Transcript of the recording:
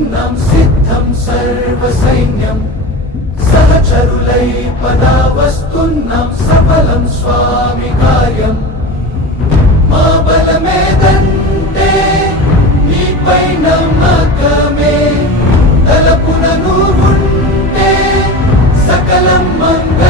వస్తున్నాం సిద్ధం సర్వ సైన్యం సహచరులై పదా వస్తున్నాం సఫలం స్వామి కార్యం మా బలమేదంటే నీపై నమ్మకమే తలపున నువ్వుంటే సకలం మంగళ